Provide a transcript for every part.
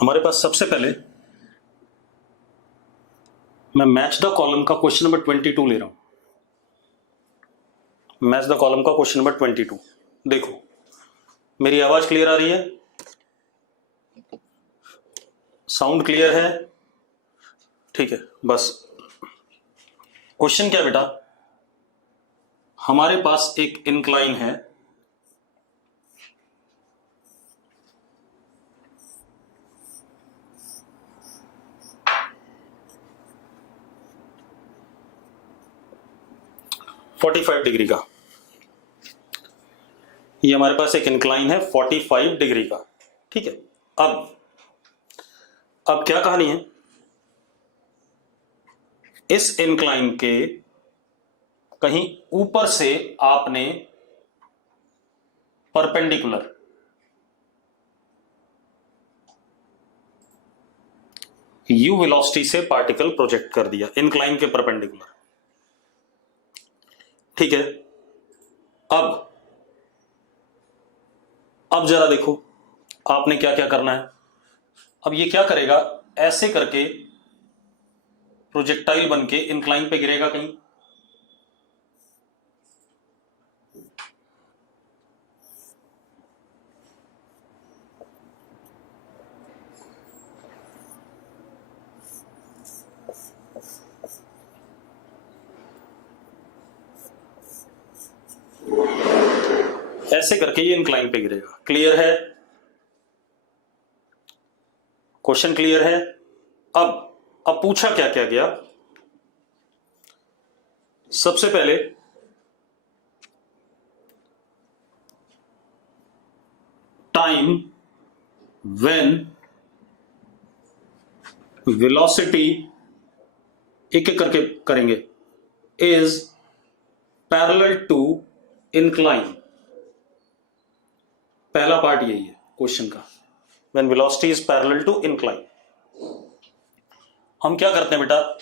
हमारे पास सबसे पहले मैं मैच द कॉलम का क्वेश्चन नंबर 22 ले रहा हूं। मैच द कॉलम का क्वेश्चन नंबर 22। देखो मेरी आवाज क्लियर आ रही है, साउंड क्लियर है, ठीक है। बस क्वेश्चन क्या बेटा, हमारे पास एक इंक्लाइन है, (45 डिग्री का। ये हमारे पास एक इंक्लाइन है 45 डिग्री का, ठीक है। अब क्या कहानी है, इस इंक्लाइन के कहीं ऊपर से आपने परपेंडिकुलर u वेलोसिटी से पार्टिकल प्रोजेक्ट कर दिया इंक्लाइन के परपेंडिकुलर, ठीक है। अब जरा देखो आपने क्या क्या करना है। अब ये क्या करेगा, ऐसे करके प्रोजेक्टाइल बन के इंक्लाइन पे गिरेगा कहीं, ऐसे करके ये इंक्लाइन पे गिरेगा। क्लियर है, क्वेश्चन क्लियर है। अब पूछा क्या क्या गया, सबसे पहले टाइम व्हेन वेलोसिटी, एक एक करके करेंगे, इज पैरेलल टू इंक्लाइन। पहला पार्ट यही है क्वेश्चन का, when velocity is parallel to incline. हम क्या करते हैं बेटा,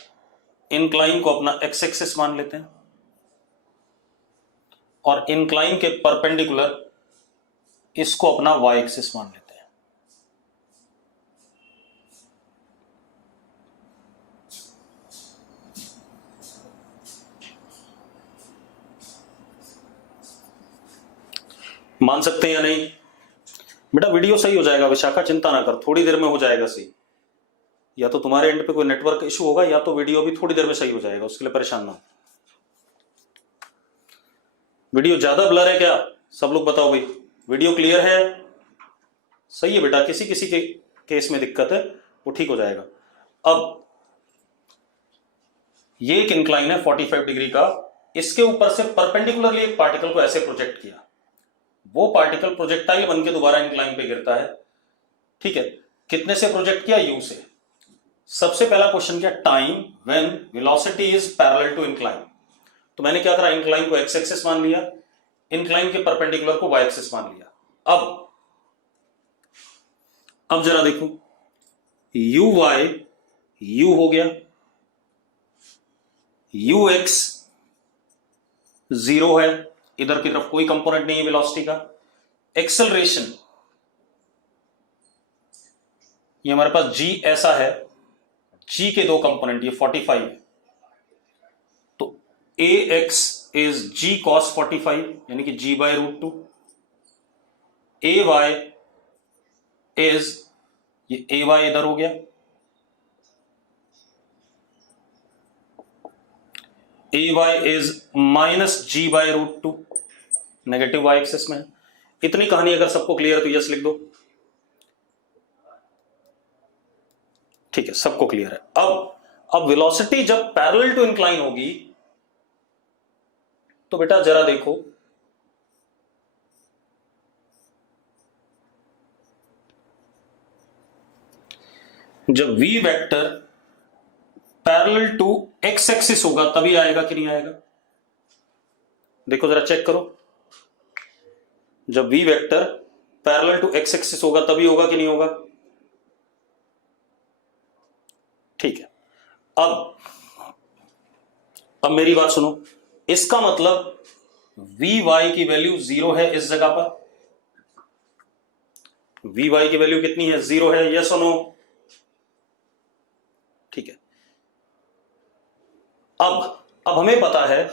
इंक्लाइन को अपना एक्स एक्सिस मान लेते हैं और इंक्लाइन के परपेंडिकुलर इसको अपना वाई एक्सिस मान लेते हैं। मान सकते हैं या नहीं बेटा? वीडियो सही हो जाएगा विशाखा, चिंता ना कर, थोड़ी देर में हो जाएगा सही। या तो तुम्हारे एंड पे कोई नेटवर्क इशू होगा या तो वीडियो भी थोड़ी देर में सही हो जाएगा, उसके लिए परेशान ना हो। वीडियो ज्यादा ब्लर है क्या? सब लोग बताओ भाई, वीडियो क्लियर है? सही है बेटा, किसी किसी के केस में दिक्कत है वो ठीक हो जाएगा। अब ये एक इंक्लाइन है 45 डिग्री का, इसके ऊपर से परपेंडिकुलरली एक पार्टिकल को ऐसे प्रोजेक्ट किया, वो पार्टिकल प्रोजेक्टाइल बन के दोबारा इंक्लाइन पे गिरता है, ठीक है। कितने से प्रोजेक्ट किया? यू से। सबसे पहला क्वेश्चन क्या, time when velocity is parallel to incline. तो मैंने क्या करा, इंक्लाइन को एक्स एक्सिस मान लिया, इंक्लाइन के परपेंडिकुलर को वाई एक्सिस मान लिया। अब जरा देखो, यू वाई यू हो गया, यू एक्स जीरो है, इधर की तरफ कोई कंपोनेंट नहीं है वेलोसिटी का। एक्सेलरेशन ये हमारे पास g ऐसा है, g के दो कंपोनेंट, ये 45 है, तो ax इज g cos 45 यानी कि g by root 2, ay is, ये ay इधर हो गया, ay is minus g by root 2, negative y axis में है। इतनी कहानी अगर सबको क्लियर तो यस लिख दो, ठीक है, सबको क्लियर है। अब वेलोसिटी जब पैरेलल टू इंक्लाइन होगी तो बेटा जरा देखो, जब v vector parallel to x axis होगा तभी आएगा कि नहीं आएगा? देखो जरा चेक करो, जब v vector parallel to x axis होगा तभी होगा कि नहीं होगा? ठीक है। अब मेरी बात सुनो, इसका मतलब vy की वैल्यू 0 है इस जगह पर, वी वाई की वैल्यू कितनी है, 0 है, यस और नो? ठीक है। अब हमें पता है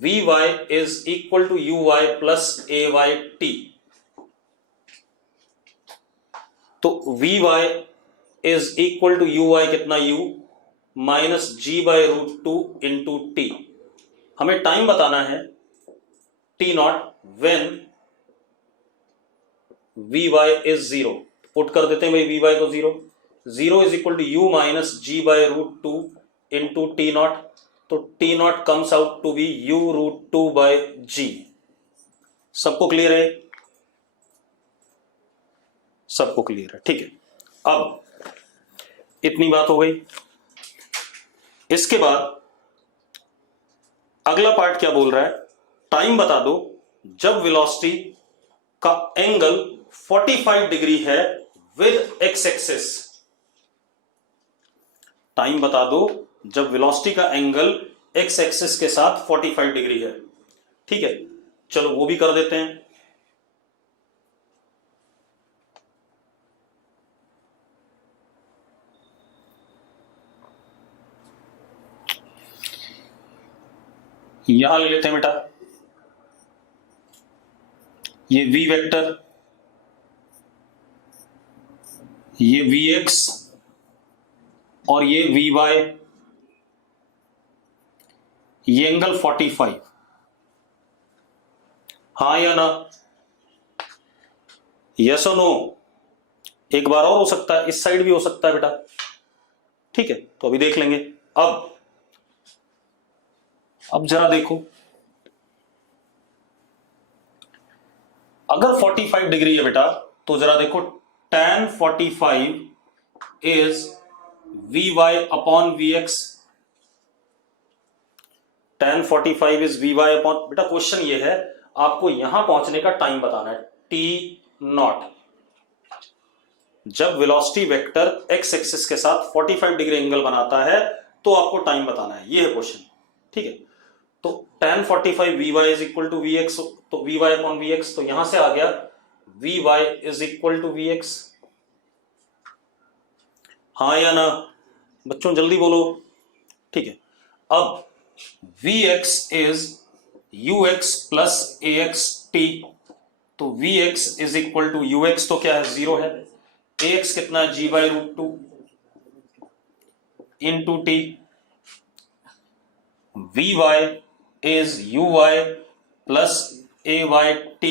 V Y is equal to you Y plus A Y T. तो V Y is equal to you Y कितना, U minus ji by root two into T. हमें टाइम बताना है T naught when V Y is 0। Put कर देते हैं भाई V Y को 0 is equal to U minus ji by root two into T naught. तो T naught comes out to B U root two by G. सबको clear है? सबको clear है, ठीक है। अब इतनी बात हो गई। इसके बाद अगला पार्ट क्या बोल रहा है, टाइम बता दो जब वेलोसिटी का एंगल 45 डिग्री है विद एक्स एक्सिस। टाइम बता दो जब वेलोसिटी का एंगल एक्स एक्सिस के साथ 45 डिग्री है। ठीक है, चलो वो भी कर देते हैं। यहां ले लेते हैं बेटा, ये v वेक्टर, ये vx और ये vy, ये एंगल 45। हाँ या ना, यस और नो? एक बार और हो सकता है, इस साइड भी हो सकता है बेटा। ठीक है, तो अभी देख लेंगे। अब जरा देखो, अगर 45 डिग्री है बेटा तो जरा देखो tan 45 is vy upon vx। tan 45 is vy upon, बेटा क्वेश्चन ये है आपको यहां पहुंचने का टाइम बताना है, t नॉट। जब वेलोसिटी वेक्टर x एक्सिस के साथ 45 डिग्री एंगल बनाता है तो आपको टाइम बताना है, ये है क्वेश्चन। ठीक है, तो tan 45 vy is equal to vx, तो vy अपॉन vx, तो यहां से आ गया vy is equal to vx। हाँ या ना बच्चों, जल्दी बोलो। ठीक है, अब vx is ux plus ax t, तो vx is equal to ux तो क्या है, 0 है, ax कितना है, g by root two into t, vy is uy plus ay t,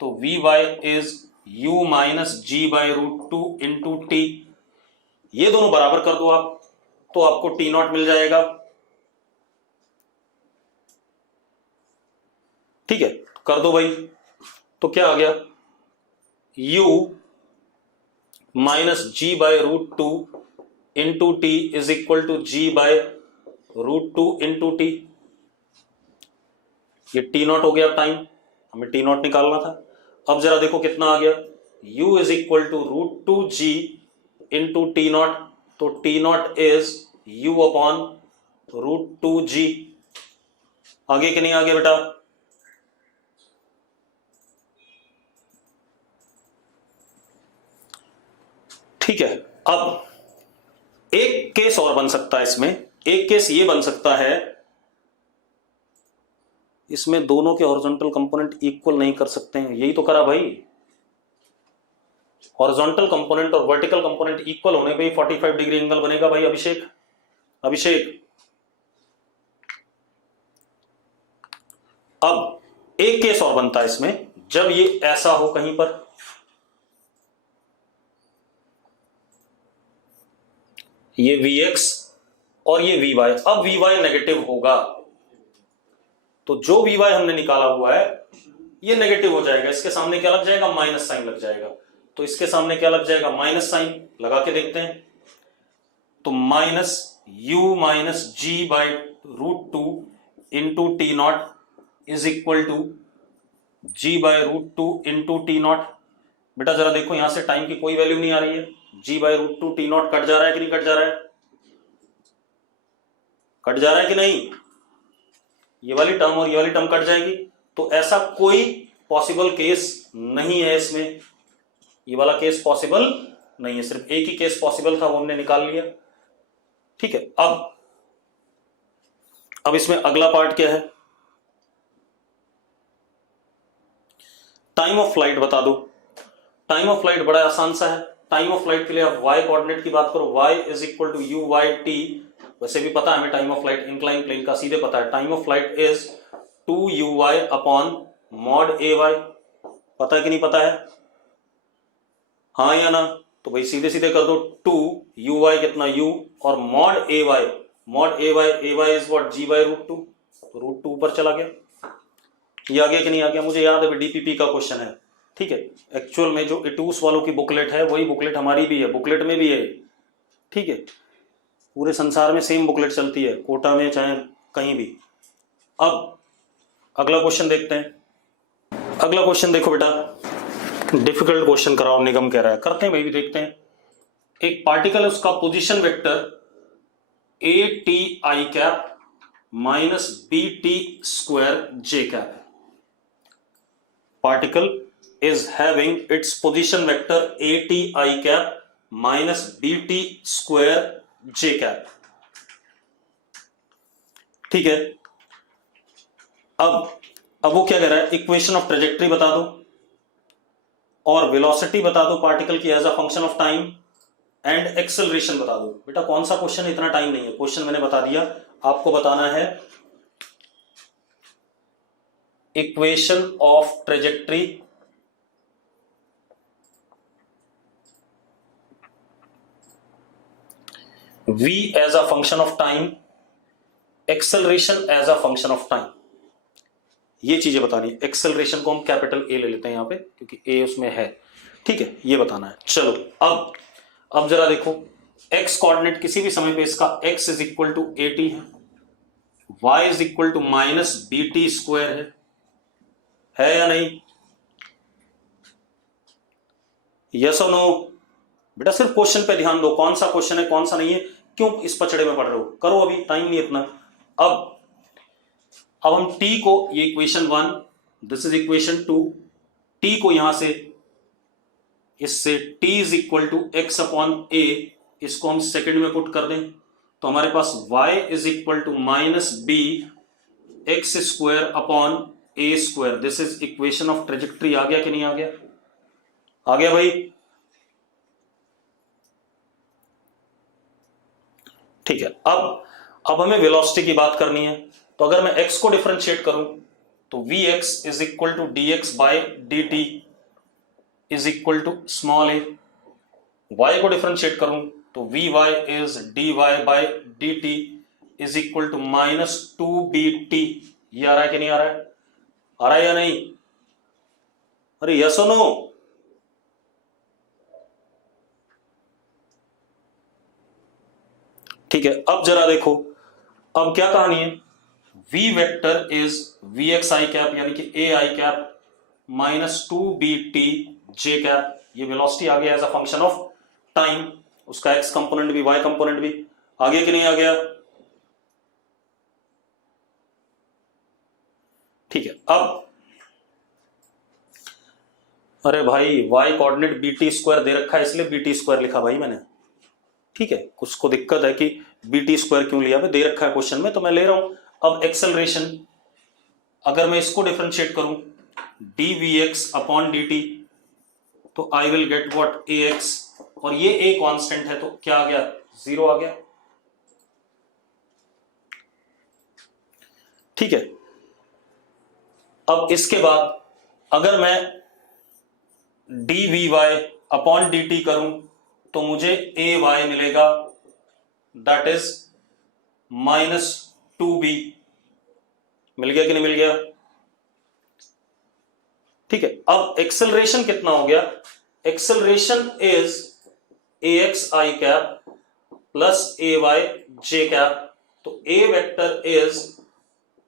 तो vy is u minus ji by root two into t. ये दोनों बराबर कर दो आप, तो आपको टी नॉट मिल जाएगा। ठीक है, कर दो भाई, तो क्या आ गया, u minus ji by root two into t is equal to g by root two into t. ये टी नॉट हो गया टाइम, हमें टी नॉट निकालना था। अब जरा देखो कितना आ गया, u is equal to root two G into T naught, तो T naught is u upon root two G. आगे कि नहीं आ गया बेटा? ठीक है, अब एक केस और बन सकता है इसमें। एक केस ये बन सकता है, इसमें दोनों के हॉरिजॉन्टल कंपोनेंट इक्वल नहीं कर सकते हैं, यही तो करा भाई। हॉरिजॉन्टल कंपोनेंट और वर्टिकल कंपोनेंट इक्वल होने पे ही 45 डिग्री एंगल बनेगा भाई। अभिषेक अब एक केस और बनता है इसमें, जब ये ऐसा हो कहीं पर, ये Vx और ये Vy, अब Vy नेगेटिव होगा, तो जो Vy हमने निकाला हुआ है ये नेगेटिव हो जाएगा। इसके सामने क्या लग जाएगा, माइनस साइन लग जाएगा। तो इसके सामने क्या लग जाएगा, माइनस साइन लगा के देखते हैं। तो minus u minus ji by root two into T naught is equal to g by root two into T naught. बेटा जरा देखो, यहां से टाइम की कोई वैल्यू नहीं आ रही है, G by root two T naught cut जा रहा है कि नहीं कट जा रहा है? कट जा रहा है कि नहीं? ये वाली टर्म और ये वाली टर्म कट जाएगी, तो ऐसा कोई पॉसिबल केस नहीं है इसमें। ये वाला केस पॉसिबल नहीं है, सिर्फ एक ही केस पॉसिबल था, वो हमने निकाल लिया। ठीक है, अब इसमें अगला पार्ट क्या है, टाइम ऑफ फ्लाइट बता दो। टाइम ऑफ फ्लाइट बड़ा आसान सा है। टाइम ऑफ फ्लाइट के लिए आप y कोऑर्डिनेट की बात करो, y is equal to you y t, वैसे भी पता है हमें time of flight incline plane का सीधे पता है, time of flight is 2uy upon mod ay, पता है कि नहीं पता है, हाँ या ना, तो भाई सीधे सीधे कर दो, 2uy कितना u और mod ay is what g by root two, तो रूट टू ऊपर चला गया। ये आ गया कि नहीं आ गया, मुझे याद है डीपीपी का क्वेश्चन है। ठीक है, एक्चुअल में जो इटूस वालों की बुकलेट है वही बुकलेट हमारी भी है, बुकलेट में भी है। ठीक है, पूरे संसार में सेम बुकलेट चलती है, कोटा में चाहे कहीं भी। अब अगला क्वेश्चन देखते हैं। अगला क्वेश्चन देखो बेटा, डिफिकल्ट क्वेश्चन कराओ निगम कह रहा है, करते हैं भाई भी, देखते हैं। एक पार्टिकल है, उसका position vector a t i cap minus b t square j cap. Particle is having its position vector ATI cap minus BT square J cap। ठीक है, अब वो क्या कह रहा है, इक्वेशन ऑफ ट्रेजेक्टरी बता दो और वेलोसिटी बता दो पार्टिकल की as a function of time and acceleration बता दो। बेटा कौन सा क्वेश्चन, इतना टाइम नहीं है, क्वेश्चन मैंने बता दिया, आपको बताना है equation of trajectory v as a function of time, acceleration as a function of time, ये चीजें बतानी है। एक्सेलरेशन को हम कैपिटल ए ले लेते हैं यहां पे क्योंकि ए उसमें है। ठीक है, ये बताना है। चलो अब जरा देखो, x कोऑर्डिनेट किसी भी समय पे इसका x is equal to a t है, y is equal to minus b t square है या नहीं, यस और नो? बेटा सिर्फ क्वेश्चन पे ध्यान दो, कौन सा क्वेश्चन है कौन सा नहीं है, क्यों इस पचड़े में पढ़ रहे हो, करो अभी, टाइम नहीं इतना। अब हम t को, ये equation 1, this is equation 2, t को यहां से इससे t is equal to X upon A, इसको हम सेकंड में पुट कर दें तो हमारे पास y is equal to minus B X square upon A square, this is equation of trajectory. आ गया कि नहीं आ गया? आ गया भाई? ठीक है, अब हमें वेलोसिटी की बात करनी है, तो अगर मैं x को डिफरेंशिएट करूं तो vx is equal to dx by dt is equal to small a, y को डिफरेंशिएट करूं तो vy is dy by dt is equal to minus 2bt। ये आ रहा है कि नहीं आ रहा है? आ रहा है या नहीं? अरे यस और नो? ठीक है, अब जरा देखो, अब क्या कहानी है, v vector is vx i cap यानी कि a i cap minus 2bt j cap, ये वेलोसिटी आ गया as a function of time, उसका x कंपोनेंट भी y कंपोनेंट भी। आ गया कि नहीं आ गया? ठीक है, अब अरे भाई y कोऑर्डिनेट bt स्क्वायर दे रखा है इसलिए bt स्क्वायर लिखा भाई मैंने। ठीक है, कुछ को दिक्कत है कि bt स्क्वायर क्यों लिया, दे रखा है क्वेश्चन में तो मैं ले रहा हूं। अब एक्सेलरेशन, अगर मैं इसको डिफरेंशिएट करूं dvx अपॉन dt तो I will get what ax, और ये a कांस्टेंट है तो क्या आ गया? 0 आ गया। ठीक है, अब इसके बाद अगर मैं dvy अपॉन dt करूं तो मुझे ay मिलेगा, दैट इज माइनस 2b। मिल गया कि नहीं मिल गया? ठीक है, अब एक्सेलरेशन कितना हो गया? Acceleration is ax I cap plus ay j cap, तो a vector is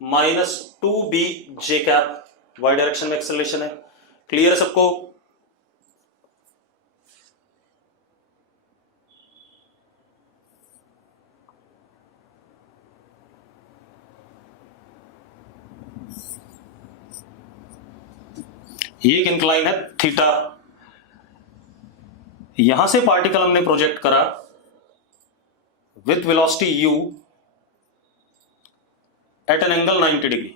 minus 2b j cap, y direction में एक्सेलरेशन है। क्लियर है सबको? ये एक इंक्लाइन है थीटा, यहां से पार्टिकल हमने प्रोजेक्ट करा with velocity u at an angle 90 degree.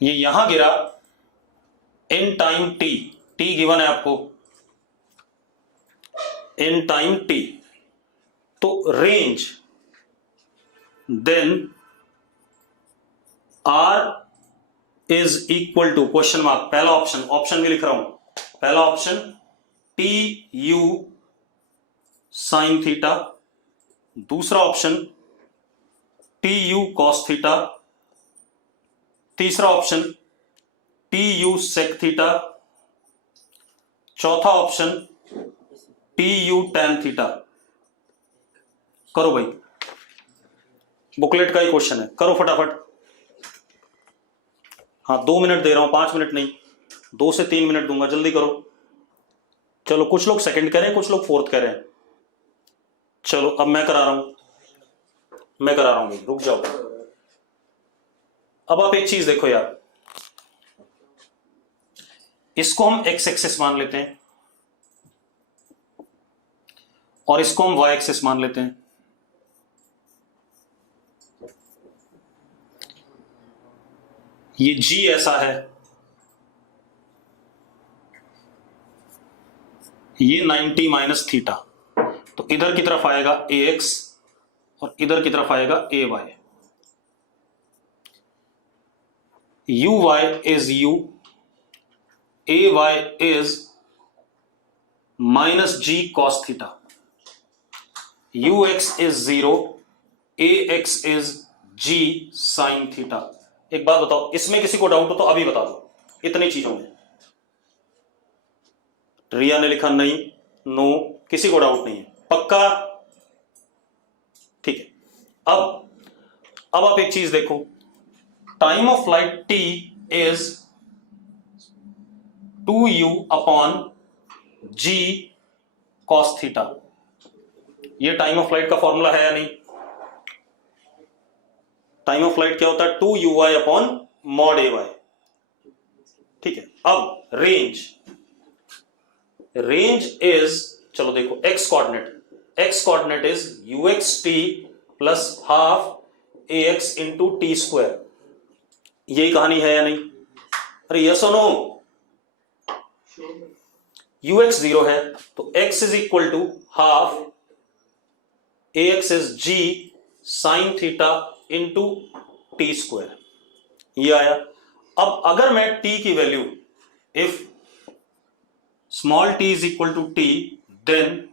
ये यहां गिरा in time t, t given है आपको, इन टाइम t, तो range then r is equal to question mark, पहला ऑप्शन, ऑप्शन भी लिख रहा हूं, पहला option T U sine theta, दूसरा option T U cos theta, तीसरा option T U sec theta, चौथा option T U tan theta. करो भाई, बुकलेट का ही क्वेश्चन है, करो फटाफट। हाँ 2 मिनट दे रहा हूं, 5 मिनट नहीं, 2 से 3 मिनट दूंगा, जल्दी करो। चलो कुछ लोग सेकंड कह रहे हैं, कुछ लोग फोर्थ कह रहे हैं। चलो अब मैं करा रहा हूं, मैं करा रहा हूं, रुक जाओ। अब आप एक चीज देखो यार, इसको हम एक्स एक्सिस मान लेते हैं और इसको हम वाई एक्सिस मान लेते हैं। ये g ऐसा है, ये 90 माइनस थीटा, तो इधर की तरफ आएगा ax और इधर की तरफ आएगा ay। uy is u, ay is minus g cos theta, ux is 0, ax is g sin theta. एक बात बताओ, इसमें किसी को डाउट हो तो अभी बता दो, इतनी चीजों में। रिया ने लिखा नहीं, नो, किसी को डाउट नहीं है, पक्का? ठीक है। अब आप एक चीज देखो, time of flight t is 2u upon g cos theta. ये टाइम ऑफ फ्लाइट का फॉर्मूला है या नहीं? टाइम ऑफ फ्लाइट क्या होता है? 2uy upon mod ay। ठीक है। अब रेंज, रेंज इज, चलो देखो x coordinate is uxt plus half ax into t square. यही कहानी है या नहीं? अरे यस और नो? ux 0 है तो x is equal to half ax is g sine theta into t square, ये आया। अब अगर मैं t की वैल्यू, if small t is equal to t then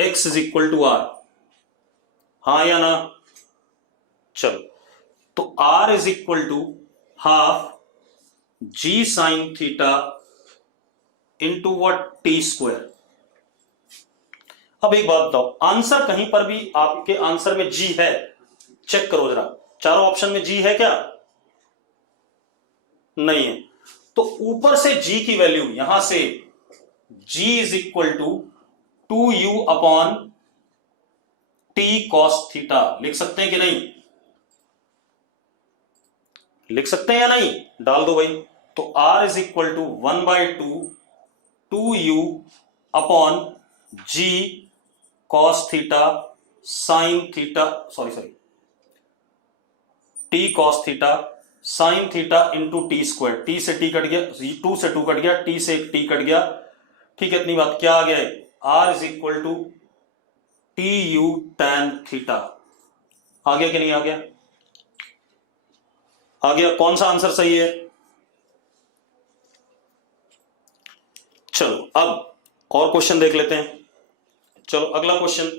x is equal to r, हाँ या ना? चलो, तो r is equal to half g sine theta into what? T square. अब एक बात बताओ, आंसर कहीं पर भी आपके आंसर में g है? चेक करो जरा, चारों ऑप्शन में g है क्या? नहीं है। तो ऊपर से g की वैल्यू, यहां से g is equal to 2u upon t cos theta लिख सकते हैं कि नहीं? लिख सकते हैं या नहीं? डाल दो भाई। तो r is equal to 1/2 2u upon g cos theta sine theta, sorry t cos theta sine theta into t square. T से टी कट गया, 2 से 2 कट गया, टी से एक टी कट गया। ठीक है, इतनी बात। क्या आ गया है? r is equal to T U tan theta. आ गया कि नहीं आ गया? आ गया। कौन सा आंसर सही है? चलो अब और क्वेश्चन देख लेते हैं। चलो अगला क्वेश्चन,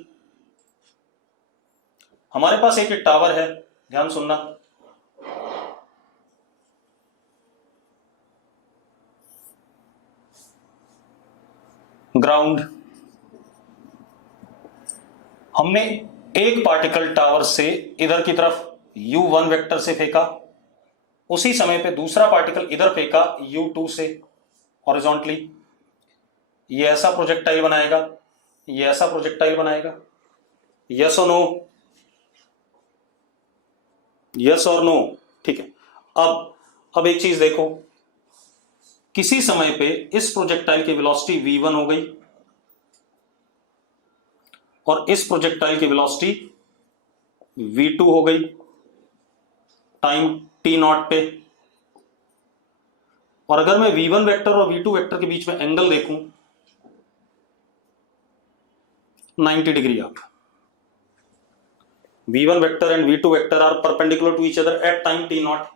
हमारे पास एक टावर है, ध्यान सुनना। ग्राउंड, हमने एक पार्टिकल टावर से इधर की तरफ u1 वेक्टर से फेंका, उसी समय पे दूसरा पार्टिकल इधर फेंका u2 से हॉरिजॉन्टली। ये ऐसा प्रोजेक्टाइल बनाएगा, ये ऐसा प्रोजेक्टाइल बनाएगा। यस और नो? यस और नो? ठीक है। अब एक चीज देखो, किसी समय पे इस प्रोजेक्टाइल की वेलोसिटी v1 हो गई और इस प्रोजेक्टाइल की वेलोसिटी v2 हो गई टाइम t नॉट पे। और अगर मैं v1 वेक्टर और v2 वेक्टर के बीच में एंगल देखूं 90 डिग्री आप v1 vector and v2 vector are perpendicular to each other at time t naught.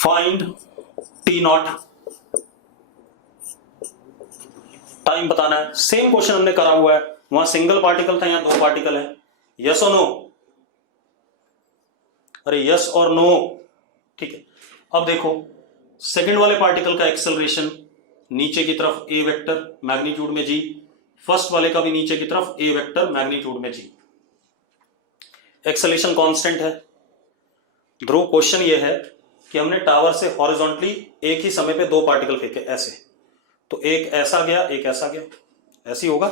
Find t naught. Time बताना है। सेम क्वेश्चन हमने करा हुआ है, वहां सिंगल पार्टिकल था, यहां दो पार्टिकल है। यस और नो? अरे यस और नो, ठीक है। अब देखो सेकंड वाले पार्टिकल का एक्सेलरेशन नीचे की तरफ a वेक्टर मैग्नीट्यूड में g, फर्स्ट वाले का भी नीचे की तरफ a वेक्टर मैग्नीट्यूड में g। एक्सेलरेशन कांस्टेंट है। ध्रुव क्वेश्चन ये है कि हमने टावर से हॉरिजॉन्टली एक ही समय पे दो पार्टिकल फेंके ऐसे, तो एक ऐसा गया एक ऐसा गया, ऐसे ही होगा।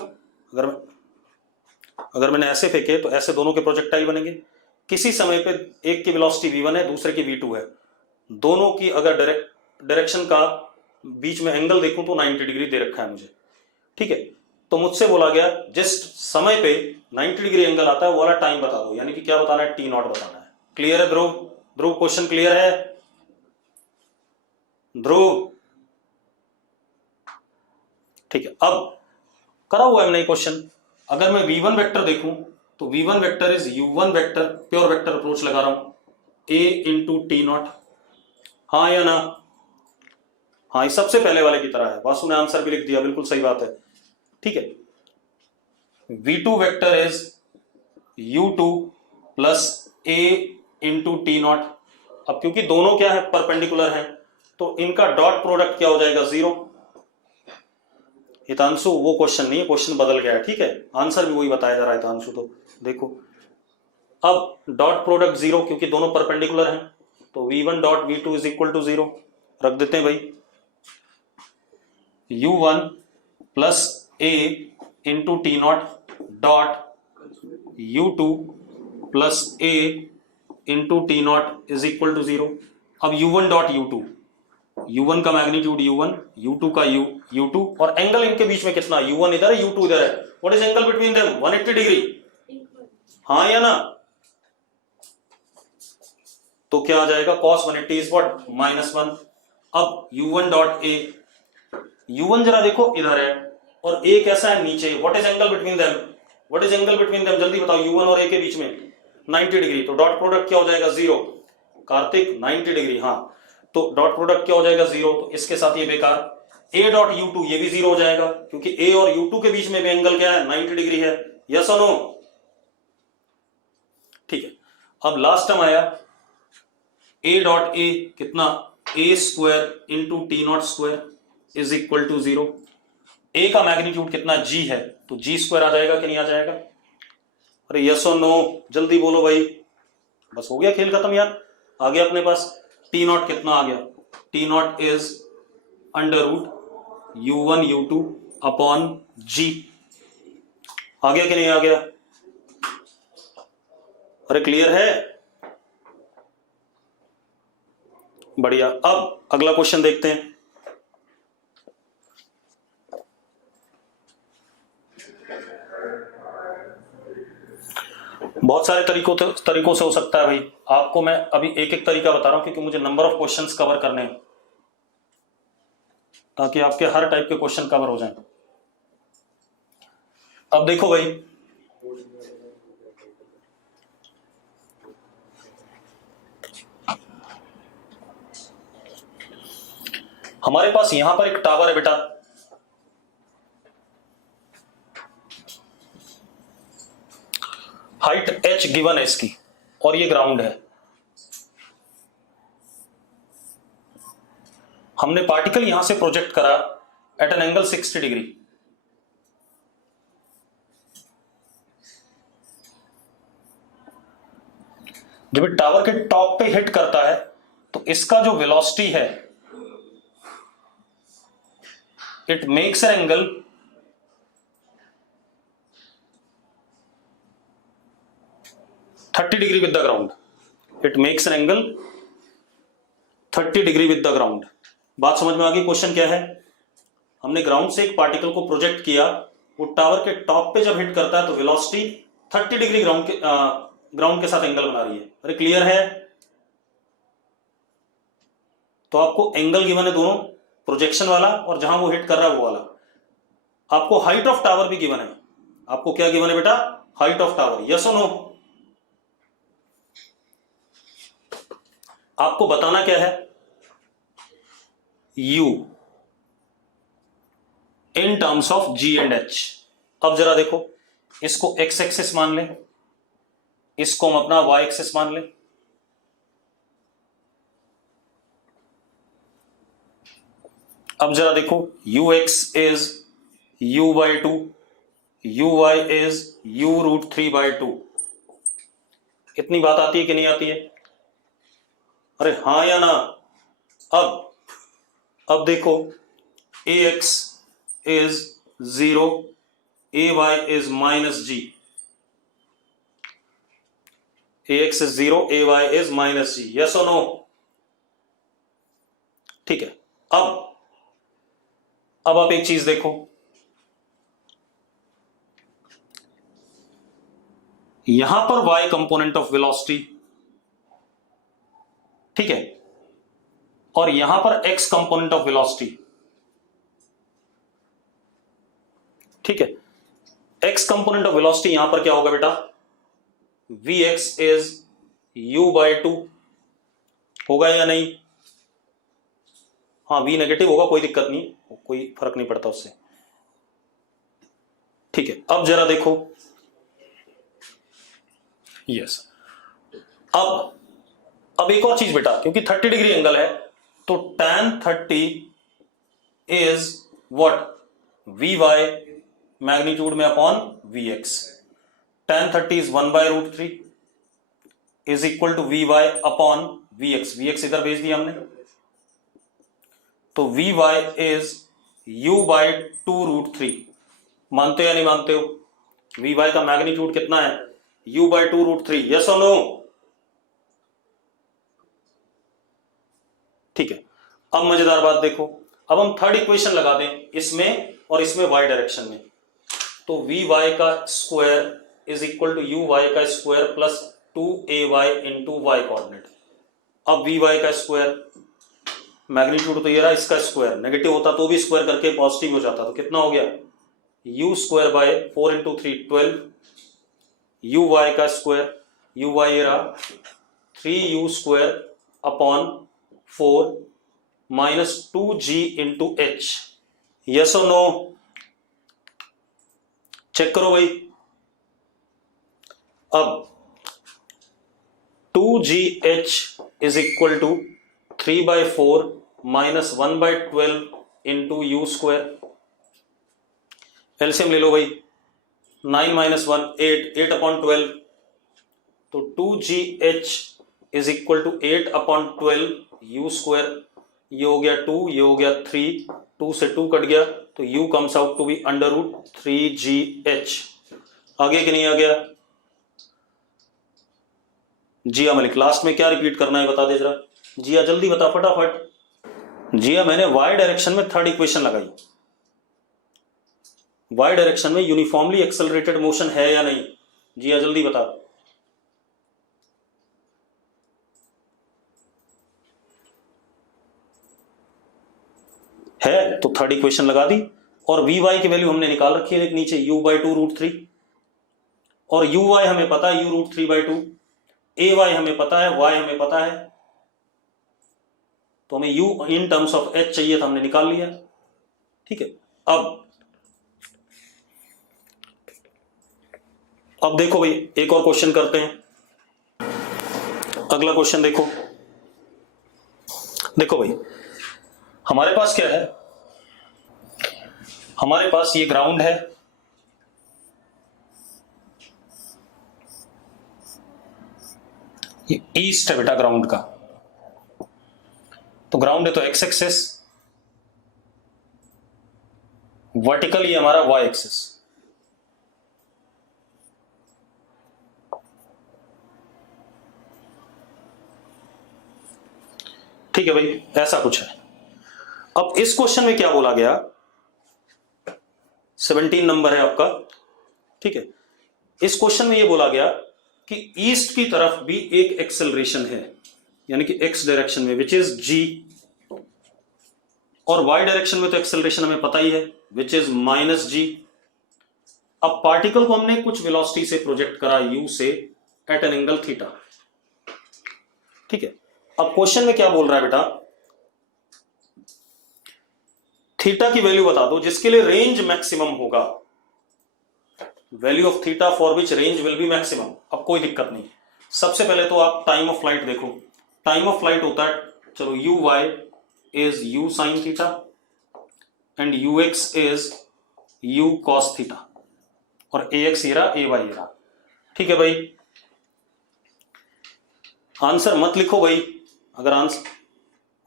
अगर मैंने ऐसे फेंके तो ऐसे दोनों के प्रोजेक्टाइल बनेंगे। किसी समय पे एक की वेलोसिटी v1 है दूसरे की v2 है, दोनों की अगर डायरेक्शन का बीच में एंगल देखूं तो 90 डिग्री दे रखा है मुझे, ठीक है। तो मुझसे बोला गया जिस समय पे 90 डिग्री एंगल आता है वो वाला टाइम बता दो, यानी कि क्या बताना है, t नॉट बताना है। क्लियर है ध्रुव? ध्रुव क्वेश्चन क्लियर है ध्रुव? ठीक है। अब करा हुआ है हमने क्वेश्चन, अगर मैं v1 वेक्टर देखूं तो v1 vector is u1 vector, pure vector approach लगा रहा हूं, a इंटू टी नॉट। हाँ या ना? हाँ, ये सबसे पहले वाले की तरह है। वासु ने आंसर भी लिख दिया, बिल्कुल सही बात है, ठीक है। v2 vector is u2 plus a into T not. अब क्योंकि दोनों क्या है, परपेंडिकुलर हैं, तो इनका डॉट प्रोडक्ट क्या हो जाएगा, 0। हितांशु वो क्वेश्चन नहीं है, क्वेश्चन बदल गया है, ठीक है। आंसर भी वही बताया जा रहा है हितांशु। तो देखो अब डॉट प्रोडक्ट 0 क्योंकि दोनों परपेंडिकुलर हैं, तो v1 dot v2 is equal to 0 रख देते हैं भाई। u1 plus a into T naught dot u2 plus a into T naught is equal to 0। अब u1 डॉट u2, u1 का मैग्नीट्यूड u1, u2 का u2, और एंगल इनके बीच में कितना, u1 इधर है u2 इधर है। What is angle between them, 180 degree. हाँ या ना? तो क्या आ जाएगा, cos 180 इज व्हाट, -1। अब u1 डॉट a, u1 जरा देखो इधर है और a कैसा है, नीचे। What is angle between them, what is angle between them, जल्दी बताओ। u1 और a के बीच में 90 डिग्री, तो डॉट प्रोडक्ट क्या हो जाएगा, 0। कार्तिक 90 डिग्री, हाँ, तो डॉट प्रोडक्ट क्या हो जाएगा, 0। तो इसके साथ ये बेकार। a डॉट u2 ये भी 0 हो जाएगा क्योंकि a और u2 के बीच में भी एंगल क्या है, 90 डिग्री है। यस और नो? ठीक है। अब लास्ट टर्म आया a डॉट a कितना, a square into T naught square is equal to 0। a का मैग्नीट्यूड कितना, g है, तो g स्क्वायर आ जाएगा कि नहीं आ जाएगा? अरे यस और नो, जल्दी बोलो भाई। बस हो गया खेल खत्म यार। आ गया अपने पास टी नॉट कितना आ गया, t naught is under root u1 u2 upon g। आ गया कि नहीं आ गया? अरे क्लियर है? बढ़िया। अब अगला क्वेश्चन देखते हैं। बहुत सारे तरीकों से हो सकता है भाई। आपको मैं अभी एक एक तरीका बता रहा हूं क्योंकि मुझे नंबर ऑफ क्वेश्चंस कवर करने हैं, ताकि आपके हर टाइप के क्वेश्चन कवर हो जाएं। अब देखो भाई, हमारे पास यहां पर एक टावर है बेटा, हाइट h गिवन है इसकी, और ये ग्राउंड है। हमने पार्टिकल यहां से प्रोजेक्ट करा एट एन एंगल 60 डिग्री। जब टावर के टॉप पे हिट करता है तो इसका जो वेलोसिटी है it makes an angle 30 degree with the ground. It makes an angle 30 degree with the ground. बात समझ में आ गई? क्वेश्चन क्या है? हमने ग्राउंड से एक पार्टिकल को प्रोजेक्ट किया, वो टावर के टॉप पे जब हिट करता है तो वेलोसिटी 30 डिग्री ग्राउंड के साथ एंगल बना रही है. अरे क्लियर है? तो आपको एंगल गिवन है दोनों, प्रोजेक्शन वाला और जहां वो हिट कर रहा है वो वाला. आपको हाइट ऑफ टावर भी गिवन है. आपको क्या गिवन है बेटा? Height of tower. यस और नो? आपको बताना क्या है? U in terms of G and H. अब जरा देखो, इसको x एक्सिस मान लें, इसको हम अपना y एक्सिस मान लें. अब जरा देखो, ux is u by 2, uy is u root 3 by 2. इतनी बात आती है कि नहीं आती है? अरे हां या ना? अब देखो, ax is 0, ay is minus g. ax is 0, ay is minus g. Yes और नो? ठीक है. अब आप एक चीज देखो, यहां पर y कंपोनेंट ऑफ वेलोसिटी, ठीक है, और यहां पर x कंपोनेंट ऑफ वेलोसिटी, ठीक है. x कंपोनेंट ऑफ वेलोसिटी यहां पर क्या होगा बेटा? vx इज u by 2 होगा या नहीं? हाँ, v नेगेटिव होगा, कोई दिक्कत नहीं, कोई फर्क नहीं पड़ता उससे. ठीक है. अब जरा देखो, यस. अब एक और चीज बेटा, क्योंकि 30 डिग्री एंगल है तो tan 30 is what? vy magnitude में upon vx. tan 30 is 1 by root 3 is equal to vy upon vx. vx इधर भेज दिया हमने, तो vy is u by 2 root 3. मानते हो या नहीं मानते हो? vy का मैग्नीट्यूड कितना है? u by 2 root 3. यस और नो? ठीक है. अब मजेदार बात देखो, अब हम थर्ड इक्वेशन लगा दें इसमें और इसमें y डायरेक्शन में, तो vy का square is equal to uy का square plus 2ay into y coordinate. अब vy का स्क्वायर, मैग्नीट्यूड तो ये रहा, इसका स्क्वायर नेगेटिव होता तो भी स्क्वायर करके पॉजिटिव हो जाता, तो कितना हो गया? u square by 4 into 3 12. uy का स्क्वायर, uy ये रहा 3u square upon 4 minus 2g into h. Yes और नो? चेक करो भाई. अब 2gh is equal to 3 by 4 minus 1 by 12 into u square. LCM ले लो भाई. 9 माइनस 1 8 अपॉन 12, तो 2gh is equal to 8 upon 12 u square. ये हो गया 2, ये हो गया 3, 2 से 2 कट गया, तो u comes out to be under root 3gh. आगे कि नहीं आ गया? जिया मलिक, लास्ट में क्या रिपीट करना है बता दे जरा. जिया जल्दी बता फटाफट. जिया, मैंने y डायरेक्शन में थर्ड इक्वेशन लगाई. y डायरेक्शन में यूनिफॉर्मली एक्सेलरेटेड मोशन है या नहीं? जिया जल्दी बता. है तो थर्ड इक्वेशन लगा दी, और vy की वैल्यू हमने निकाल रखी है नीचे, u by 2 रूट 3, और uy हमें पता है u रूट 3 by 2, ay हमें पता है, y हमें पता है, तो हमें u in terms of h चाहिए था, हमने निकाल लिया. ठीक है. अब देखो भाई, एक और क्वेश्चन करते हैं. अगला क्वेश्चन देखो. देखो भाई, हमारे पास क्या है? हमारे पास ये ग्राउंड है, ये ईस्ट है बेटा ग्राउंड का. तो ग्राउंड है तो एक्स एक्सिस, वर्टिकल ये हमारा y एक्सिस। ठीक है भाई, ऐसा कुछ है। अब इस क्वेश्चन में क्या बोला गया, 17 नंबर है आपका। ठीक है, इस क्वेश्चन में ये बोला गया कि ईस्ट की तरफ भी एक एक्सेलरेशन है, यानी कि एक्स डायरेक्शन में, विच इज g, और y डायरेक्शन में तो एक्सेलरेशन हमें पता ही है, विच इज -g। अब पार्टिकल को हमने कुछ वेलोसिटी से प्रोजेक्ट करा u से एट एन एंगल थीटा। ठीक है, अब क्वेश्चन में क्या बोल रहा है बेटा, थीटा की वैल्यू बता दो जिसके लिए रेंज मैक्सिमम होगा, value of theta for which range will be maximum. अब कोई दिक्कत नहीं, सबसे पहले तो आप टाइम ऑफ फ्लाइट देखो। टाइम ऑफ फ्लाइट होता है, चलो u y is u sine theta and u x is u cos theta, और ए एक्स ये रहा, ए वाई ये रहा। ठीक है भाई, आंसर मत लिखो भाई अगर आंसर,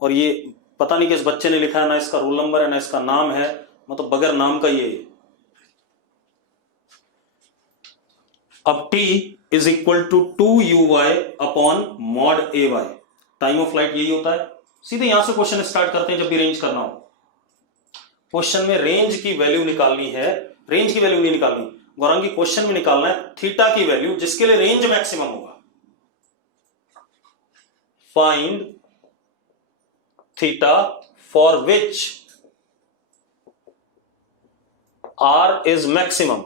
और ये पता नहीं किस बच्चे ने लिखा है, ना इसका रोल नंबर है ना इसका नाम है, मतलब बगैर नाम का ये है। अब t is equal to 2uy upon mod a y, time of flight यही होता है। सीधे यहां से क्वेश्चन स्टार्ट करते हैं जब भी रेंज करना हो। क्वेश्चन में रेंज की वैल्यू निकालनी है, रेंज की वैल्यू नहीं निकालनी गौरांगी, क्वेश्चन में निकालना है थीटा की वैल्यू जिसके लिए रेंज मैक्सिमम होगा। Find theta for which r is maximum.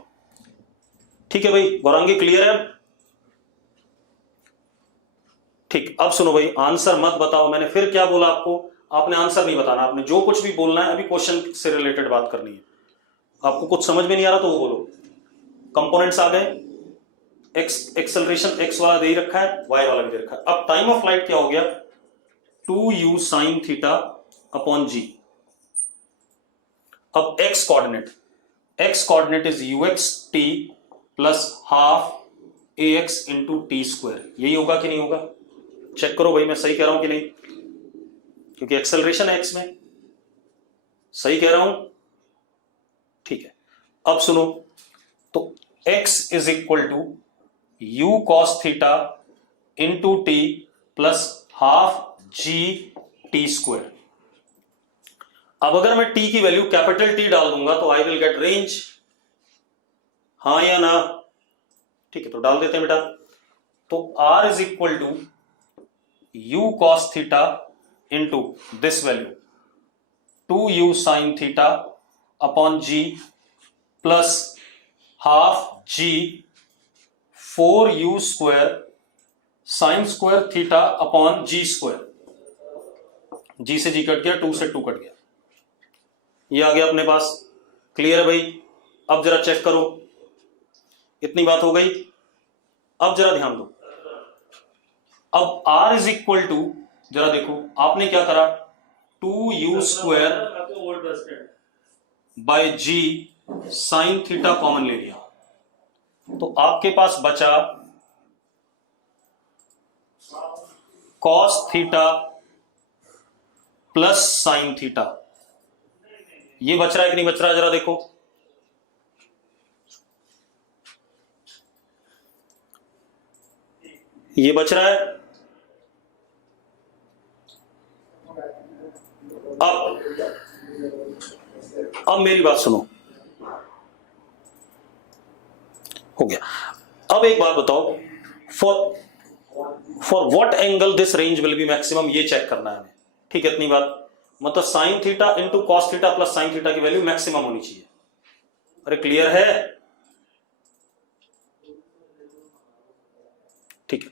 ठीक है भाई गौरांगी, क्लियर है? ठीक, अब सुनो भाई, आंसर मत बताओ। मैंने फिर क्या बोला आपको, आपने आंसर नहीं बताना, आपने जो कुछ भी बोलना है अभी क्वेश्चन से रिलेटेड बात करनी है। आपको कुछ समझ में नहीं आ रहा तो वो बोलो। कंपोनेंट्स आ गए, एक्सेलरेशन एक्स वाला दे ही रखा है, वाई वाला भी दे रखा है। अब टाइम ऑफ फ्लाइट क्या हो गया, 2u साइन थीटा अपॉन जी। अब x coordinate is ux t plus half A x into t square. यही होगा कि नहीं होगा, चेक करो भाई मैं सही कह रहा हूं कि नहीं, क्योंकि एक्सेलरेशन है एक्स में, सही कह रहा हूं? ठीक है, अब सुनो, तो x is equal to you cos theta into t plus half g t square. अब अगर मैं t की वैल्यू कैपिटल T डाल दूंगा तो आई विल गेट रेंज, हाँ या ना? ठीक है, तो डाल देते हैं बेटा। तो r is equal to you cos theta into this value 2u sine theta upon G plus half G 4u square sine square theta upon G square. G से जी कट गया, 2 से 2 कट गया, ये आ गया अपने पास। क्लियर है भाई? अब जरा चेक करो, इतनी बात हो गई। अब जरा ध्यान दो, अब r इज इक्वल टू, जरा देखो आपने क्या करा, 2u square by g sine theta common ले लिया, तो आपके पास बचा cos theta plus sine theta. ये बच रहा है कि नहीं बच रहा है, जरा देखो। ये बच रहा है। अब मेरी बात सुनो, हो गया। अब एक बात बताओ, for what angle this range will be maximum, ये चेक करना है हमें। ठीक है, इतनी बात, मतलब sign theta into cos theta plus sine theta की वैल्यू मैक्सिमम होनी चाहिए। अरे क्लियर है? ठीक है,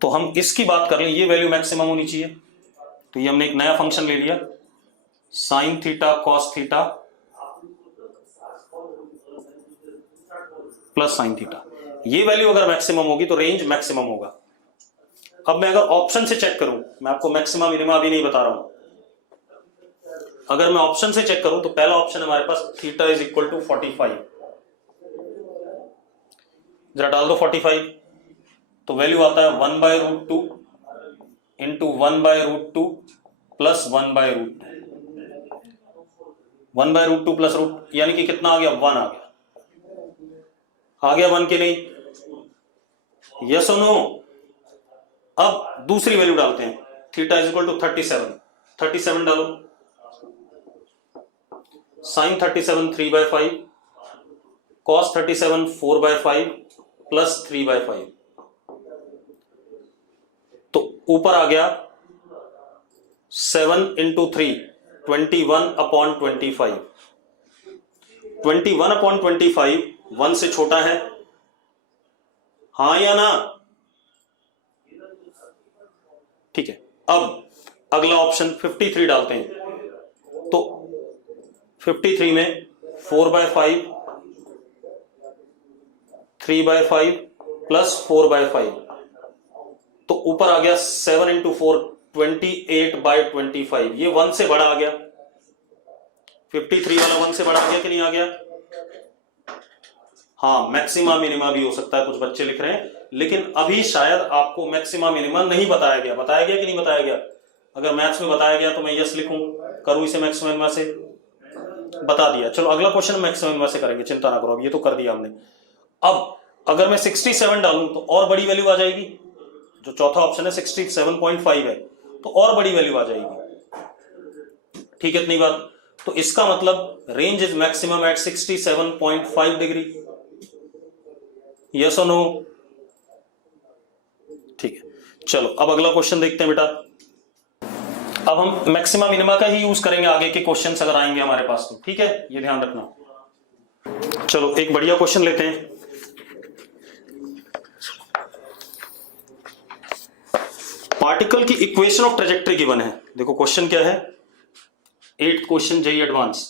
तो हम इसकी बात कर लें, ये वैल्यू मैक्सिमम होनी चाहिए, तो ये हमने एक नया फंक्शन ले लिया, sine theta cos theta plus sine theta. ये वैल्यू अगर मैक्सिमम होगी तो रेंज मैक्सिमम होगा। अब मैं अगर ऑप्शन से चेक करूं, मैं आपको मैक्सिमम मिनिमा अभी नहीं बता रहा हूं, अगर मैं ऑप्शन से चेक करूं तो पहला ऑप्शन हमारे पास थीटा इज इक्वल टू 45, जरा डाल दो 45, तो वैल्यू आता है 1/√2 इंटू 1/√2 प्लस 1/√2। 1/√2 प्लस रूट, यानी कि कितना आ गया, 1 आ गया 1 के नहीं, यस और नो। अब दूसरी वैल्यू डालते हैं, थीटा इज इक्वल टू 37 डालो, साइन 37 3/5, कॉस 37 4/5 प्लस 3/5, तो ऊपर आ गया 7 इंटू 3 21/25, 21/25 1 से छोटा है, हाँ या ना? ठीक है, अब अगला ऑप्शन 53 डालते हैं, तो 53 में 4/5 3/5 प्लस 4/5, तो ऊपर आ गया 7 इंटू 4 28/25, ये 1 से बड़ा आ गया, 53 वाला 1 से बड़ा आ गया कि नहीं आ गया? हाँ, मैक्सिमा मिनिमा भी हो सकता है, कुछ बच्चे लिख रहे हैं, लेकिन अभी शायद आपको मैक्सिमा मिनिमा नहीं बताया गया कि नहीं बताया गया? अगर मैथ्स में बताया गया तो मैं यस लिखूं, करूं इसे मैक्सिमा मिनिमा से, बता दिया। चलो अगला क्वेश्चन मैक्सिमा मिनिमा से करेंगे, चिंता ना करो, अब ये तो कर दिया हमने। अब अगर मैं 67 डालूं तो और बड़ी वैल्यू आ जाएगी, जो चौथा ऑप्शन है 67.5 है, तो और बड़ी वैल्यू आ जाएगी, ठीक है? इतनी बात, तो इसका मतलब range is maximum at 67.5 degree, yes और नो? ठीक है, चलो अब अगला क्वेश्चन देखते हैं बेटा। अब हम मैक्सिमा मिनिमा का ही यूज करेंगे आगे के क्वेश्चंस अगर आएंगे हमारे पास तो, ठीक है, ये ध्यान रखना। चलो एक बढ़िया क्वेश्चन लेते हैं। पार्टिकल की इक्वेशन ऑफ ट्रेजेक्टरी गिवन है, देखो क्वेश्चन क्या है, 8th क्वेश्चन जेईई एडवांस।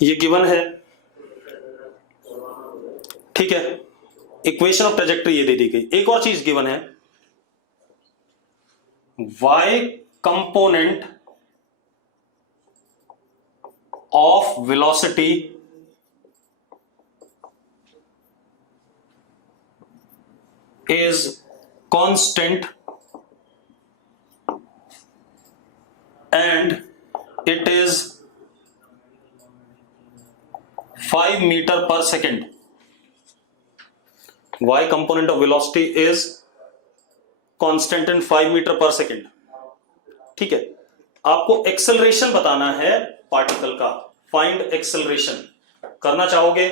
ये गिवन है, ठीक है, इक्वेशन ऑफ ट्रेजेक्टरी ये दे दी गई। एक और चीज गिवन है, y component of velocity is constant and it is 5 metre per second. y component of velocity is constant in 5 metre per second, ठीक है। आपको एक्सेलरेशन बताना है पार्टिकल का, फाइंड एक्सेलरेशन करना चाहोगे?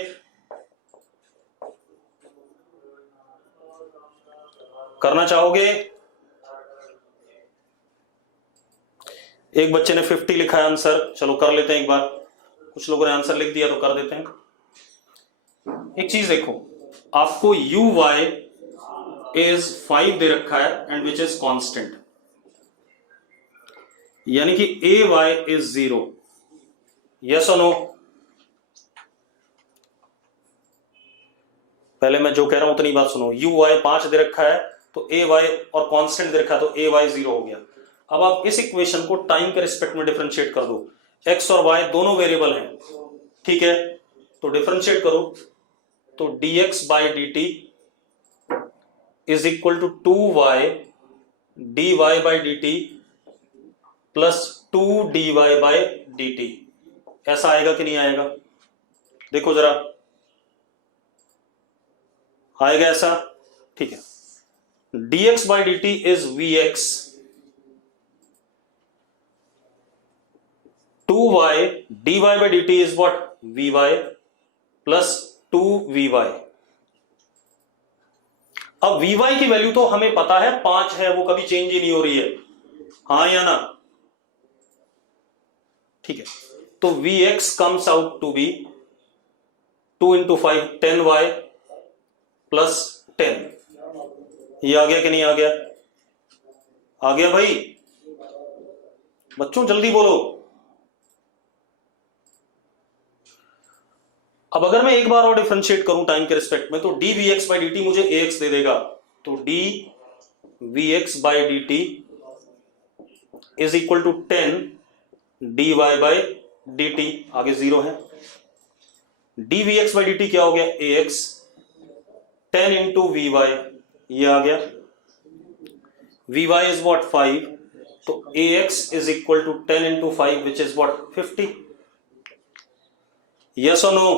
एक बच्चे ने 50 लिखा है आंसर, चलो कर लेते हैं एक बार, कुछ लोगों ने आंसर लिख दिया तो कर देते हैं। एक चीज देखो, आपको u y इज 5 दे रखा है एंड विच इज कांस्टेंट, यानी कि a y इज 0, यस और नो? पहले मैं जो कह रहा हूं उतनी बात सुनो, u y 5 दे रखा है तो a y और कांस्टेंट दे रखा है तो a y 0 हो गया। अब आप इस इक्वेशन को टाइम के रिस्पेक्ट में डिफरेंशिएट कर दो, x और y दोनों वेरिएबल हैं, ठीक है, तो डिफरेंशिएट करो, तो dx by dt is equal to 2y dy by dt plus 2dy by dt, ऐसा आएगा कि नहीं आएगा? देखो जरा, आएगा ऐसा, ठीक है। dx by dt is vx, 2y dy by dt is what? vy plus 2vy। अब vy की वैल्यू तो हमें पता है 5 है, वो कभी चेंज ही नहीं हो रही है, हाँ या ना? ठीक है, तो vx comes out to be 2 into 5 10y plus 10, ये आ गया कि नहीं आ गया? आ गया भाई, बच्चों जल्दी बोलो। अब अगर मैं एक बार और डिफरेंशिएट करूं टाइम के रिस्पेक्ट में, तो dvx by dt मुझे ax दे देगा, तो d vx by dt is equal to 10 dy by dt, आगे 0 है। dvx by dt क्या हो गया, ax, 10 इंटू vy, ये आ गया। vy इज व्हाट 5, तो ax is equal to 10 into 5 which is what 50। Yes और नो?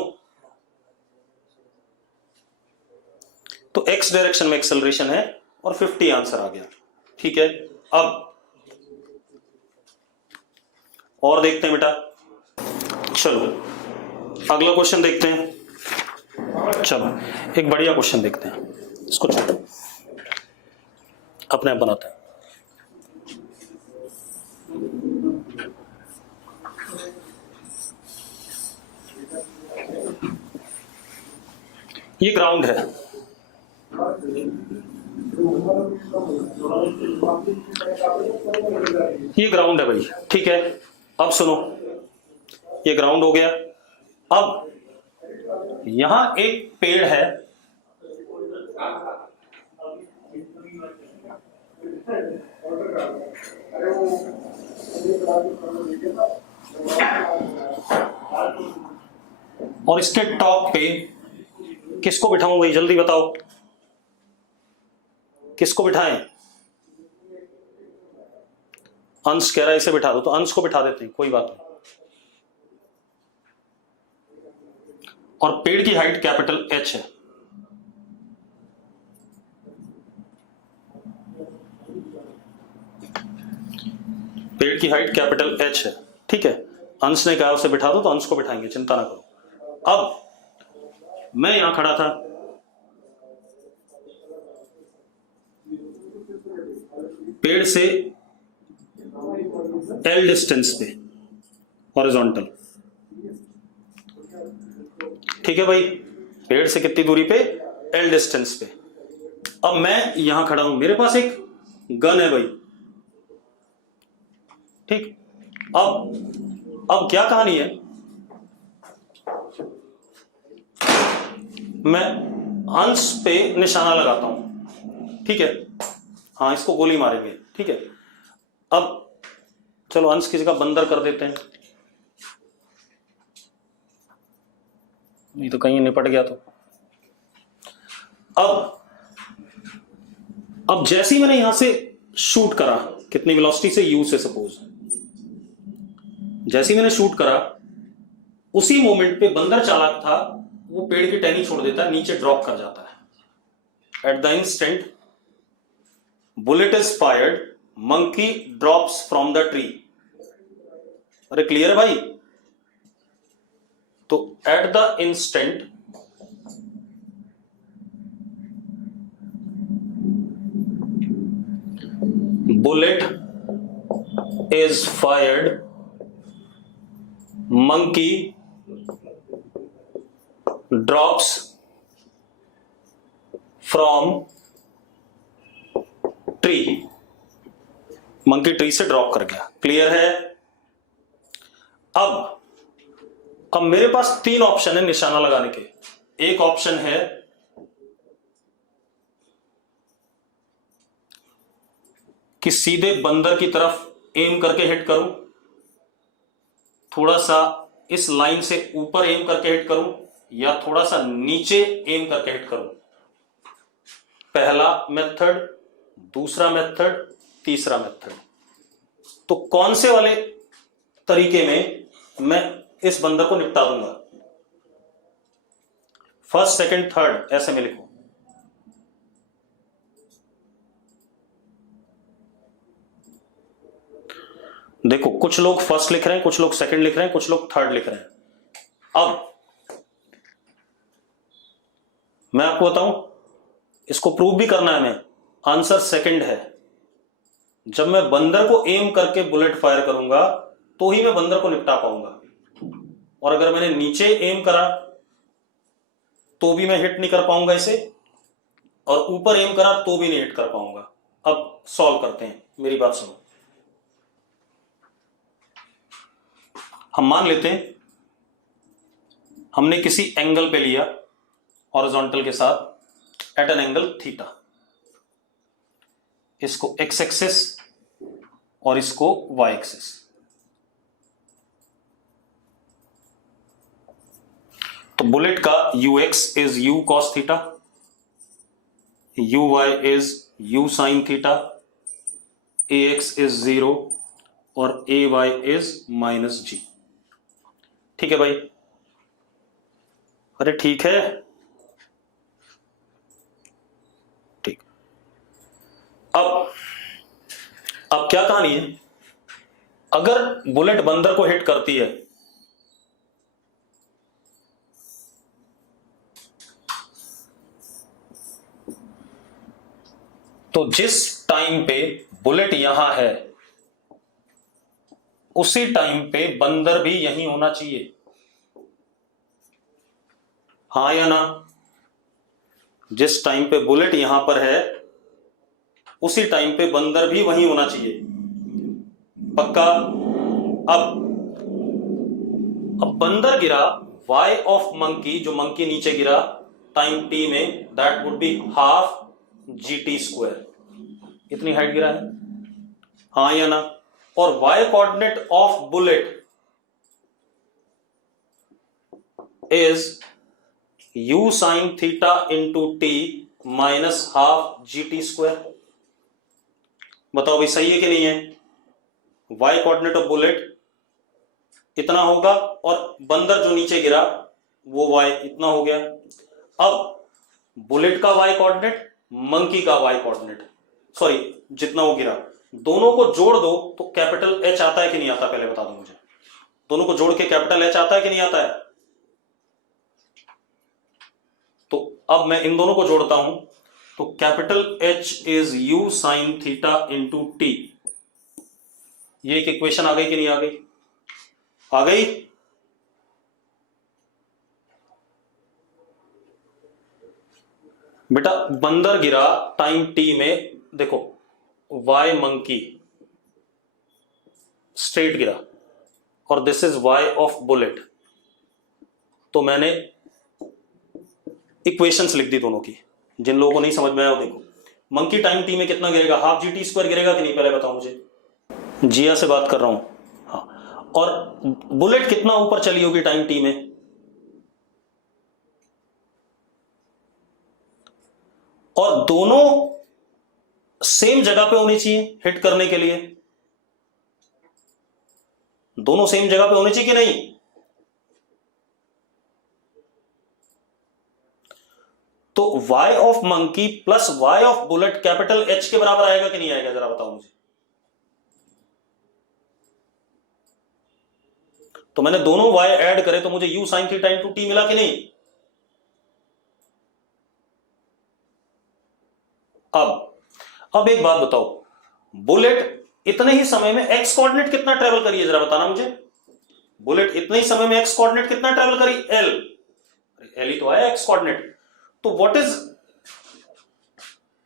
तो x डायरेक्शन में एक्सेलरेशन है और 50 आंसर आ गया। ठीक है, अब और देखते हैं बेटा, चलो अगला क्वेश्चन देखते हैं। चलो एक बढ़िया क्वेश्चन देखते हैं, इसको चलो अपने आप बनाते हैं। ये ग्राउंड है, ये ग्राउंड है भाई। ठीक है, अब सुनो, ये ग्राउंड हो गया। अब यहां एक पेड़ है, और इसके टॉप पे किसको बिठाऊं भाई, जल्दी बताओ किसको बिठाएं? अंश कह रहा है इसे बिठा दो, तो अंश को बिठा देते हैं, कोई बात नहीं। और पेड़ की हाइट कैपिटल H है। पेड़ की हाइट कैपिटल H है। ठीक है, अंश ने कहा उसे बिठा दो, तो अंश को बिठाएंगे, चिंता ना करो। अब मैं यहां खड़ा था, पेड़ से L डिस्टेंस पे हॉरिजॉन्टल। ठीक है भाई, पेड़ से कितनी दूरी पे, L डिस्टेंस पे। अब मैं यहां खड़ा हूं, मेरे पास एक गन है भाई। ठीक, अब क्या कहानी है, मैं अंश पे निशाना लगाता हूं। ठीक है, हाँ इसको गोली मारेंगे। ठीक है, अब चलो अंश की जगह बंदर कर देते हैं, नहीं तो कहीं निपट गया तो। अब जैसे ही मैंने यहां से शूट करा, कितनी वेलोसिटी से, u से सपोज, जैसे ही मैंने शूट करा, उसी मोमेंट पे बंदर चालाक था, वो पेड़ की टहनी छोड़ देता है, नीचे ड्रॉप कर जाता है। At the instant bullet is fired, monkey drops from the tree. अरे क्लियर है भाई? तो at the instant bullet is fired, monkey drops from tree. Monkey tree से ड्रॉप कर गया। क्लियर है? अब मेरे पास 3 ऑप्शन है निशाना लगाने के। एक ऑप्शन है कि सीधे बंदर की तरफ एम करके हिट करूं, थोड़ा सा इस लाइन से ऊपर एम करके हिट करूं, या थोड़ा सा नीचे एम करके हिट करूं। पहला मेथड, दूसरा मेथड, तीसरा मेथड। तो कौन से वाले तरीके में मैं इस बंदर को निपटा दूंगा? फर्स्ट, सेकंड, थर्ड, ऐसे में लिखो। देखो, कुछ लोग फर्स्ट लिख रहे हैं, कुछ लोग सेकंड लिख रहे हैं, कुछ लोग थर्ड लिख रहे हैं। अब मैं आपको बताऊं, इसको प्रूव भी करना है हमें। आंसर सेकंड है। जब मैं बंदर को एम करके बुलेट फायर करूंगा तो ही मैं बंदर को निपटा पाऊंगा, और अगर मैंने नीचे एम करा तो भी मैं हिट नहीं कर पाऊंगा इसे, और ऊपर एम करा तो भी नहीं हिट कर पाऊंगा। अब सॉल्व करते हैं, मेरी बात सुनो। हम मान लेते हैं हमने किसी एंगल पे लिया हॉरिजॉन्टल के साथ, एट एन एंगल थीटा। इसको एक्स एक्सिस और इसको वाई एक्सिस। तो बुलेट का ux is u cos theta, uy is u sin theta, ax is 0 और ay इज -g। ठीक है भाई? अरे ठीक है, ठीक। अब क्या कहानी है, अगर बुलेट बंदर को हिट करती है तो जिस टाइम पे बुलेट यहां है उसी टाइम पे बंदर भी यहीं होना चाहिए, हाँ या ना? जिस टाइम पे बुलेट यहां पर है उसी टाइम पे बंदर भी वहीं होना चाहिए, पक्का? अब बंदर गिरा, y ऑफ मंकी, जो मंकी नीचे गिरा टाइम t में, that would be half gt square. इतनी हाइट गिरा है, हाँ या ना? और y coordinate of bullet is u sin theta into t minus half gt square. बताओ भाई सही है कि नहीं है? y कोऑर्डिनेट ऑफ बुलेट इतना होगा और बंदर जो नीचे गिरा वो y इतना हो गया। अब बुलेट का y कोऑर्डिनेट, मंकी का y कोऑर्डिनेट, सॉरी जितना वो गिरा, दोनों को जोड़ दो तो कैपिटल H आता है कि नहीं आता? पहले बता दो मुझे, दोनों को जोड़ के कैपिटल H आता है कि नहीं आता है? तो अब मैं इन दोनों को जोड़ता हूं तो capital H is u sin theta into t। ये एक इक्वेशन आ गई कि नहीं आ गई? आ गई। बेटा बंदर गिरा टाइम t में, देखो y मंकी स्ट्रेट गिरा और this is y of bullet. तो मैंने इक्वेशंस लिख दी दोनों की, जिन लोगों को नहीं समझ में आया वो देखो। मंकी टाइम t में कितना गिरेगा? हाफ gt स्क्वायर गिरेगा कि नहीं? पहले बताओ मुझे, जिया से बात कर रहा हूं। हाँ, और बुलेट कितना ऊपर चली होगी टाइम t में? और दोनों सेम जगह पे होनी चाहिए हिट करने के लिए, दोनों सेम जगह पे होनी चाहिए कि नहीं? तो y of monkey plus y of bullet capital H के बराबर आएगा कि नहीं आएगा? जरा बताओ मुझे। तो मैंने दोनों y ऐड करे तो मुझे u sin theta into t मिला कि नहीं? अब एक बात बताओ, बुलेट इतने ही समय में x कोऑर्डिनेट कितना ट्रेवल करी है? जरा बताना मुझे। बुलेट इतने ही समय में x कोऑर्डिनेट कितना ट्रेवल करी? l ही तो आया x कोऑर्डिनेट। तो what is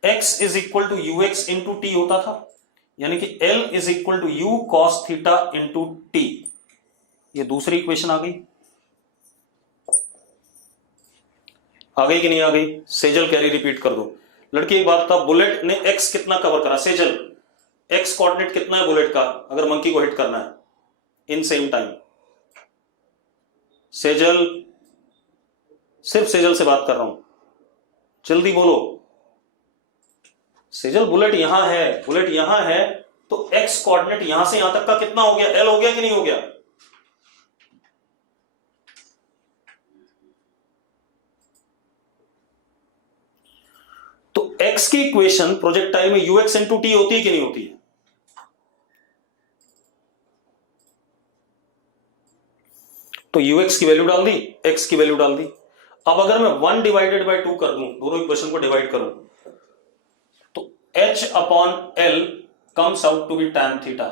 x is equal to ux into t होता था, यानी कि l is equal to u cos theta into t. ये दूसरी इक्वेशन आ गई कि नहीं आ गई? सेजल कैरी रिपीट कर दो। लड़की एक बात था, बुलेट ने x कितना कवर करा? सेजल x कोऑर्डिनेट कितना है बुलेट का अगर मंकी को हिट करना है इन सेम टाइम? सेजल, सिर्फ सेजल से बात कर रहा हूं, जल्दी बोलो। सेजल बुलेट यहां है, बुलेट यहां है, तो x कोऑर्डिनेट यहां से यहां तक का कितना हो गया? l हो गया कि नहीं हो गया? तो x की इक्वेशन प्रोजेक्टाइल में ux इंटू टी होती है कि नहीं होती है? तो ux की वैल्यू डाल दी, x की वैल्यू डाल दी। अब अगर मैं 1 डिवाइडेड बाय 2 कर दूं, दोनों इक्वेशन को डिवाइड करूं, तो h upon l comes out to be tan theta.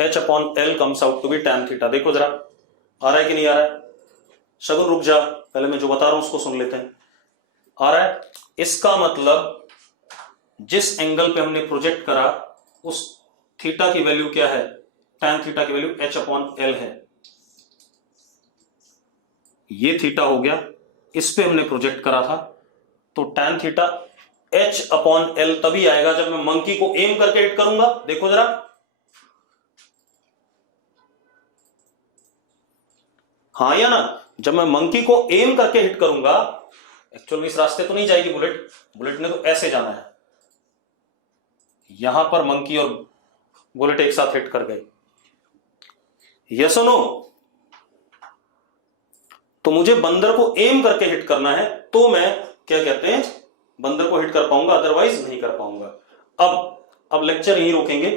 h upon l comes out to be tan theta. देखो जरा आ रहा है कि नहीं आ रहा है? शगुन रुक जा, पहले मैं जो बता रहा हूं उसको सुन लेते हैं। आ रहा है? इसका मतलब जिस एंगल पे हमने प्रोजेक्ट करा उस थीटा की वैल्यू क्या है? tan थीटा की वैल्यू h अपॉन l है। ये थीटा हो गया, इस पे हमने प्रोजेक्ट करा था, तो tan थीटा H/L तभी आएगा जब मैं मंकी को एम करके हिट करूंगा। देखो जरा, हाँ या ना, जब मैं मंकी को एम करके हिट करूंगा, एक्चुअल में इस रास्ते तो नहीं जाएगी बुलेट, बुलेट ने तो ऐसे जाना है, यहां पर मंकी और बुलेट एक साथ हिट कर गए। यस और नो? तो मुझे बंदर को एम करके हिट करना है, तो मैं क्या कहते हैं, बंदर को हिट कर पाऊंगा, अदरवाइज नहीं कर पाऊंगा। अब लेक्चर यहीं रोकेंगे।